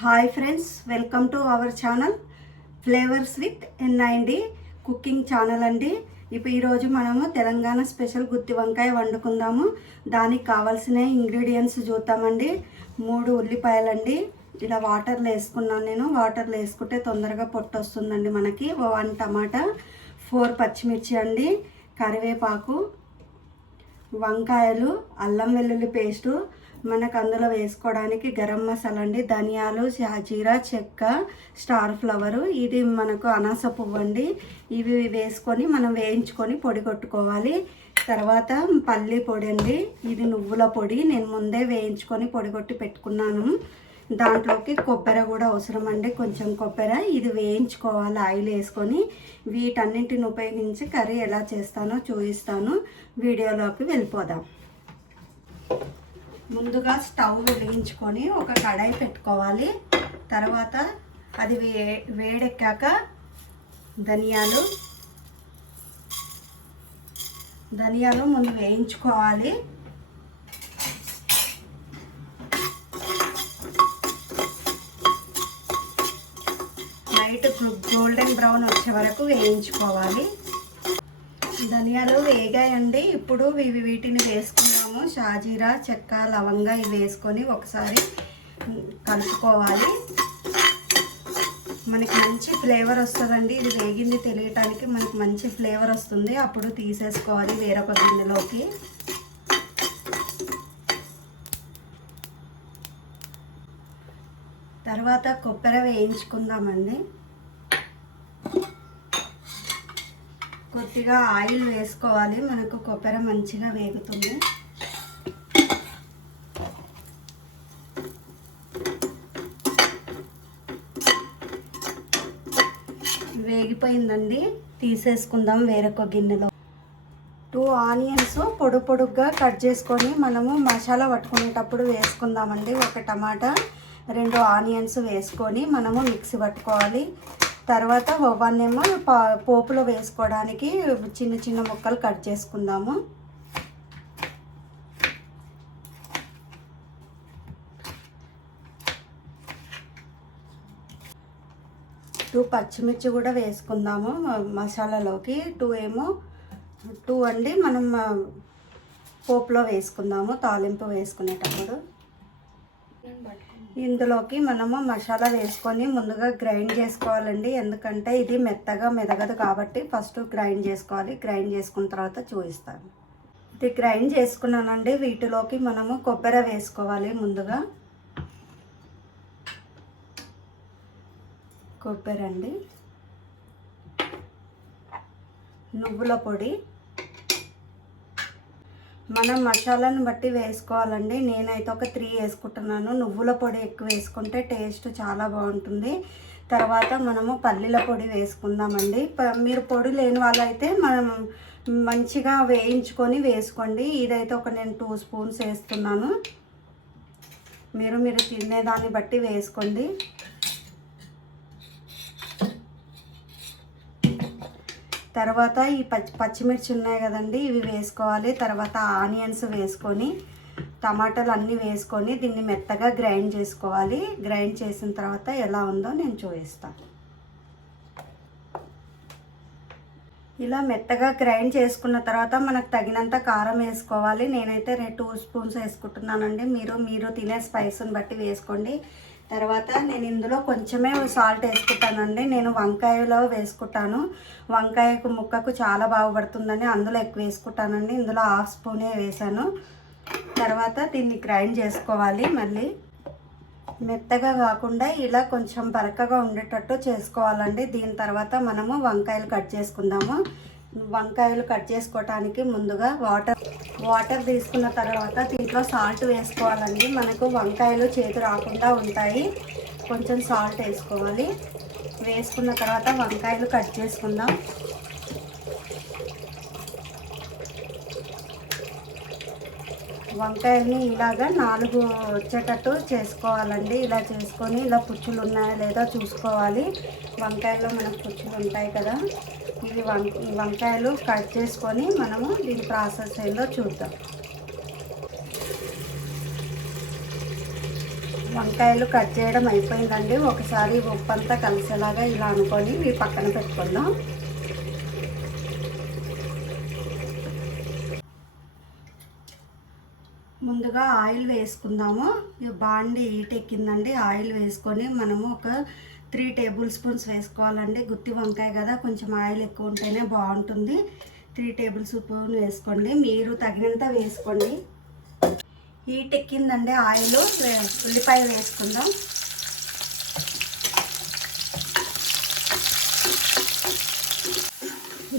Hi friends, welcome to our channel flavours with NID cooking channel అండి. ఇప్పుడు ఈరోజు మనము తెలంగాణ స్పెషల్ గుత్తి వంకాయ వండుకుందాము. దానికి కావాల్సిన ఇంగ్రీడియంట్స్ చూద్దామండి. 3 ఉల్లిపాయలండి, ఇలా వాటర్లో వేసుకున్నాను నేను. వాటర్లో వేసుకుంటే తొందరగా పొట్టు వస్తుందండి మనకి. 1 టమాటా, 4 పచ్చిమిర్చి అండి, కరివేపాకు, వంకాయలు, అల్లం వెల్లుల్లి పేస్టు, మనకు అందులో వేసుకోవడానికి గరం మసాలా అండి, ధనియాలు, షాజీరా, చెక్క, స్టార్ ఫ్లవరు, ఇది మనకు అనాస పువ్వు అండి. ఇవి వేసుకొని మనం వేయించుకొని పొడి కొట్టుకోవాలి. తర్వాత పల్లి పొడి అండి, ఇది నువ్వుల పొడి, నేను ముందే వేయించుకొని పొడి కొట్టి పెట్టుకున్నాను. దాంట్లోకి కొబ్బరి కూడా అవసరం అండి, కొంచెం కొబ్బరి, ఇది వేయించుకోవాలి ఆయిల్ వేసుకొని. వీటన్నింటిని ఉపయోగించి కర్రీ ఎలా చేస్తానో చూపిస్తాను. వీడియోలోకి వెళ్ళిపోదాం. ముందుగా స్టవ్ వెలిగించుకొని ఒక కడాయి పెట్టుకోవాలి. తర్వాత అది వేడెక్కాక ధనియాలు ముందు వేయించుకోవాలి. లైట్ గోల్డెన్ బ్రౌన్ వచ్చే వరకు వేయించుకోవాలి. ధనియాలు వేగాయండి. ఇప్పుడు వీటిని వేసుకుందాము. షాజీరా, చెక్క, లవంగా ఇవి వేసుకొని ఒకసారి కలుపుకోవాలి. మనకి మంచి ఫ్లేవర్ వస్తుందండి. ఇది వేగింది తెలియటానికి మనకి మంచి ఫ్లేవర్ వస్తుంది. అప్పుడు తీసేసుకోవాలి వేరొక గిన్నెలోకి. తర్వాత కొబ్బరి వేయించుకుందామండి. కొద్దిగా ఆయిల్ వేసుకోవాలి, మనకు కొబ్బరి మంచిగా వేగుతుంది. వేగిపోయిందండి, తీసేసుకుందాం వేరొక గిన్నెలో. 2 ఆనియన్స్ పొడుగ్గా కట్ చేసుకొని మనము మసాలా పట్టుకునేటప్పుడు వేసుకుందామండి. 1 టమాటా, 2 ఆనియన్స్ వేసుకొని మనము మిక్సీ పట్టుకోవాలి. తర్వాత 1 ఏమో పోపులో వేసుకోవడానికి చిన్న ముక్కలు కట్ చేసుకుందాము. పచ్చిమిర్చి కూడా వేసుకుందాము మసాలాలోకి. 2 అండి మనం పోపులో వేసుకుందాము తాలింపు వేసుకునేటప్పుడు. ఇందులోకి మనము మసాలా వేసుకొని ముందుగా గ్రైండ్ చేసుకోవాలండి. ఎందుకంటే ఇది మెత్తగా మెదగదు కాబట్టి ఫస్ట్ గ్రైండ్ చేసుకోవాలి. గ్రైండ్ చేసుకున్న తర్వాత చూపిస్తాను. ఇది గ్రైండ్ చేసుకున్నానండి. వీటిలోకి మనము కొబ్బరి వేసుకోవాలి. ముందుగా కొబ్బరి అండి, నువ్వుల పొడి, మనం మసాలాను బట్టి వేసుకోవాలండి. నేనైతే ఒక 3 వేసుకుంటున్నాను. నువ్వుల పొడి ఎక్కువ వేసుకుంటే టేస్ట్ చాలా బాగుంటుంది. తర్వాత మనము పల్లీల పొడి వేసుకుందామండి. మీరు పొడి లేని వాళ్ళైతే మనం మంచిగా వేయించుకొని వేసుకోండి. ఇదైతే నేను 2 స్పూన్స్ వేస్తున్నాను. మీరు తినేదాన్ని బట్టి వేసుకోండి. తర్వాత ఈ పచ్చిమిర్చి ఉన్నాయి కదండి, ఇవి వేసుకోవాలి. తర్వాత ఆనియన్స్ వేసుకొని, టమాటాలు అన్నీ వేసుకొని దీన్ని మెత్తగా గ్రైండ్ చేసుకోవాలి. గ్రైండ్ చేసిన తర్వాత ఎలా ఉందో నేను చూపిస్తాను. ఇలా మెత్తగా గ్రైండ్ చేసుకున్న తర్వాత మనకు తగినంత కారం వేసుకోవాలి. నేనైతే 2 స్పూన్స్ వేసుకుంటున్నానండి. మీరు తినే స్పైస్ని బట్టి వేసుకోండి. తర్వాత నేను ఇందులో కొంచెమే సాల్ట్ వేసుకుంటానండి. నేను వంకాయలో వేసుకుంటాను. వంకాయకు ముక్కకు చాలా బాగుపడుతుందని అందులో ఎక్కువ వేసుకుంటానండి. ఇందులో 1/2 స్పూనే వేసాను. తర్వాత దీన్ని గ్రైండ్ చేసుకోవాలి. మళ్ళీ మెత్తగా కాకుండా ఇలా కొంచెం బరకగా ఉండేటట్టు చేసుకోవాలండి. దీని తర్వాత మనము వంకాయలు కట్ చేసుకుందాము. వంకాయలు కట్ చేసుకోవటానికి ముందుగా వాటర్ తీసుకున్న తర్వాత దీంట్లో సాల్ట్ వేసుకోవాలండి. మనకు వంకాయలు చేదు రాకుండా ఉంటాయి. కొంచెం సాల్ట్ వేసుకోవాలి. వేసుకున్న తర్వాత వంకాయలు కట్ చేసుకుందాం. వంకాయల్ని ఇలాగా 4 వచ్చేటట్టు చేసుకోవాలండి. ఇలా చేసుకొని ఇలా పుచ్చులు ఉన్నాయా లేదా చూసుకోవాలి. వంకాయల్లో మనకు పుచ్చులు ఉంటాయి కదా, ఇవి వంకాయలు కట్ చేసుకొని మనము దీని ప్రాసెస్ ఏందో చూద్దాం. వంకాయలు కట్ చేయడం అయిపోయిందండి. ఒకసారి ఉప్పు అంతా కలిసేలాగా ఇలా అనుకొని ఇవి పక్కన పెట్టుకుందాం. ముందుగా ఆయిల్ వేసుకుందాము. బాండి హీట్ ఎక్కిందండి. ఆయిల్ వేసుకొని మనము ఒక 3 టేబుల్ స్పూన్స్ వేసుకోవాలండి. గుత్తి వంకాయ కదా, కొంచెం ఆయిల్ ఎక్కువ ఉంటేనే బాగుంటుంది. 3 టేబుల్ స్పూన్ వేసుకోండి, మీరు తగినంత వేసుకోండి. హీట్ ఎక్కిందండి ఆయిల్. ఉల్లిపాయ వేసుకుందాం.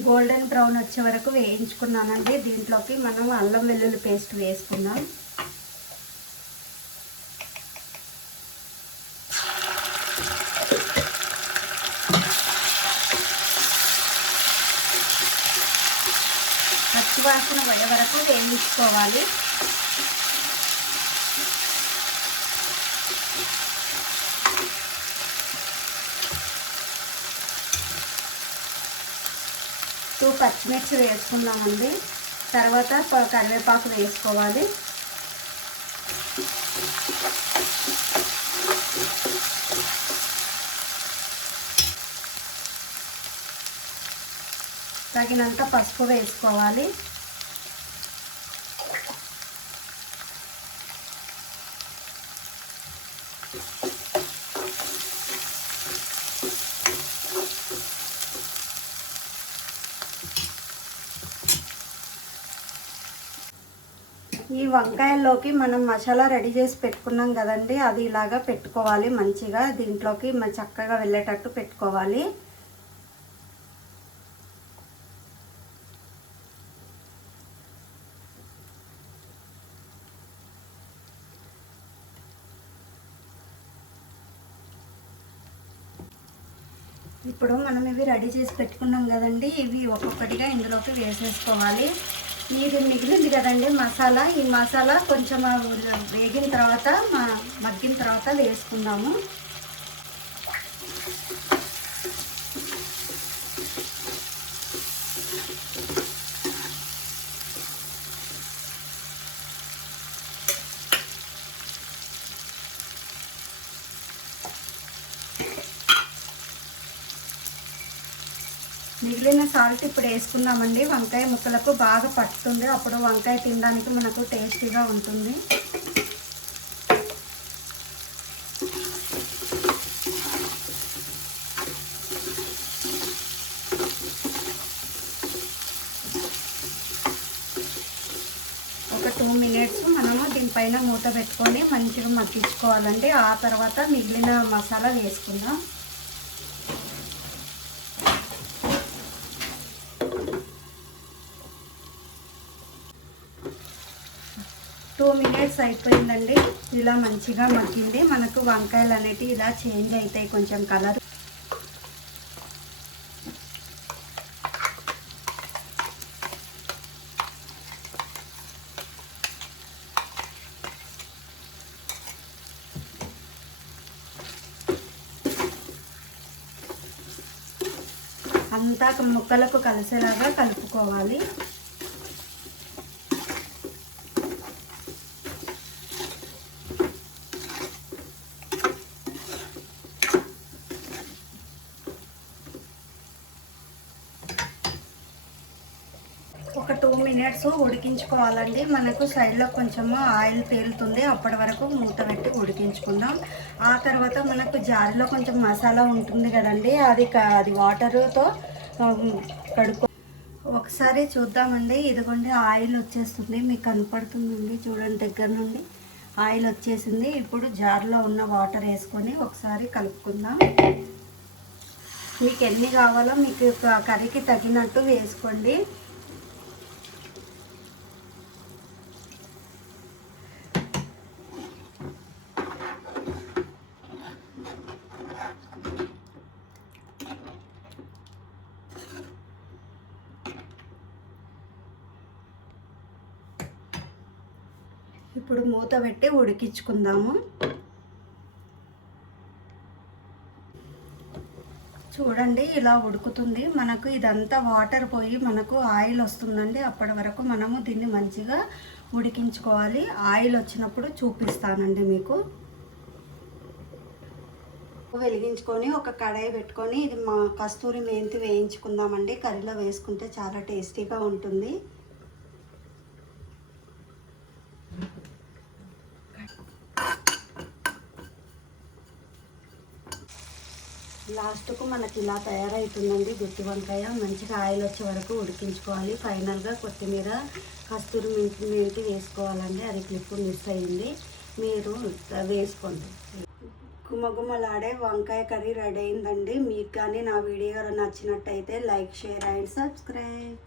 గోల్డెన్ బ్రౌన్ వచ్చే వరకు వేయించుకున్నానండి. దీంట్లోకి మనం అల్లం వెల్లుల్లి పేస్ట్ వేసుకుందాం. పచ్చివాసన పోయే వరకు వేయించుకోవాలి. పచ్చిమిర్చి వేసుకున్నామండి. తర్వాత కరివేపాకు వేసుకోవాలి. తగినంత పసుపు వేసుకోవాలి. ఈ వంకాయల్లోకి మనం మసాలా రెడీ చేసి పెట్టుకున్నాం కదండి, అది ఇలాగా పెట్టుకోవాలి. మంచిగా దీంట్లోకి చక్కగా వెళ్ళేటట్టు పెట్టుకోవాలి. ఇప్పుడు మనం ఇవి రెడీ చేసి పెట్టుకున్నాం కదండి, ఇవి ఒక్కొక్కటిగా ఇందులోకి వేసేసుకోవాలి. ఇది మిగిలింది కదండి మసాలా, ఈ మసాలా కొంచెం వేగిన తర్వాత మగ్గిన తర్వాత వేసుకుందాము. మిగిలిన సాల్ట్ ఇప్పుడు వేసుకున్నామండి. వంకాయ ముక్కలకు బాగా పట్టుతుంది, అప్పుడు వంకాయ తినడానికి మనకు టేస్టీగా ఉంటుంది. ఒక 2 మినిట్స్ మనము దీనిపైన మూత పెట్టుకొని మంచిగా మగ్గించుకోవాలండి. ఆ తర్వాత మిగిలిన మసాలా వేసుకుందాం. 2 మినిట్స్ అయిపోయిందండి. ఇలా మంచిగా మగ్గింది. మనకు వంకాయలు అనేటివి ఇలా చేంజ్ అవుతాయి కొంచెం కలర్. అంతా ముక్కలకు కలిసేలాగా కలుపుకోవాలి. ఒక 2 మినిట్స్ ఉడికించుకోవాలండి. మనకు సైడ్లో కొంచెము ఆయిల్ తేలుతుంది, అప్పటి వరకు మూత పెట్టి ఉడికించుకుందాం. ఆ తర్వాత మనకు జారిలో కొంచెం మసాలా ఉంటుంది కదండి, అది వాటర్తో కడుక్కో. ఒకసారి చూద్దామండి. ఇదిగోండి ఆయిల్ వచ్చేస్తుంది, మీకు కనపడుతుందండి చూడండి, దగ్గర నుండి ఆయిల్ వచ్చేసింది. ఇప్పుడు జార్లో ఉన్న వాటర్ వేసుకొని ఒకసారి కలుపుకుందాం. మీకు ఎన్ని కావాలో మీకు కర్రీకి తగినట్టు వేసుకోండి. ఇప్పుడు మూత పెట్టి ఉడికించుకుందాము. చూడండి ఇలా ఉడుకుతుంది. మనకు ఇదంతా వాటర్ పోయి మనకు ఆయిల్ వస్తుందండి. అప్పటి వరకు మనము దీన్ని మంచిగా ఉడికించుకోవాలి. ఆయిల్ వచ్చినప్పుడు చూపిస్తానండి మీకు. వెలిగించుకొని ఒక కడాయి పెట్టుకొని ఇది మా కస్తూరి మెంతి వేయించుకుందామండి. కర్రీలో వేసుకుంటే చాలా టేస్టీగా ఉంటుంది. లాస్ట్కు మనకి ఇలా తయారవుతుందండి గుత్తి వంకాయ. మంచిగా ఆయిల్ వచ్చే వరకు ఉడికించుకోవాలి. ఫైనల్గా కొత్తిమీర కస్తూరి మెంతి వేసుకోవాలండి. అది క్లిప్ మిస్ అయ్యింది, మీరు వేసుకోండి. గుమగుమలాడే వంకాయ కర్రీ రెడీ అయిందండి. మీకు కానీ నా వీడియో నచ్చినట్టయితే లైక్, షేర్ అండ్ సబ్స్క్రైబ్.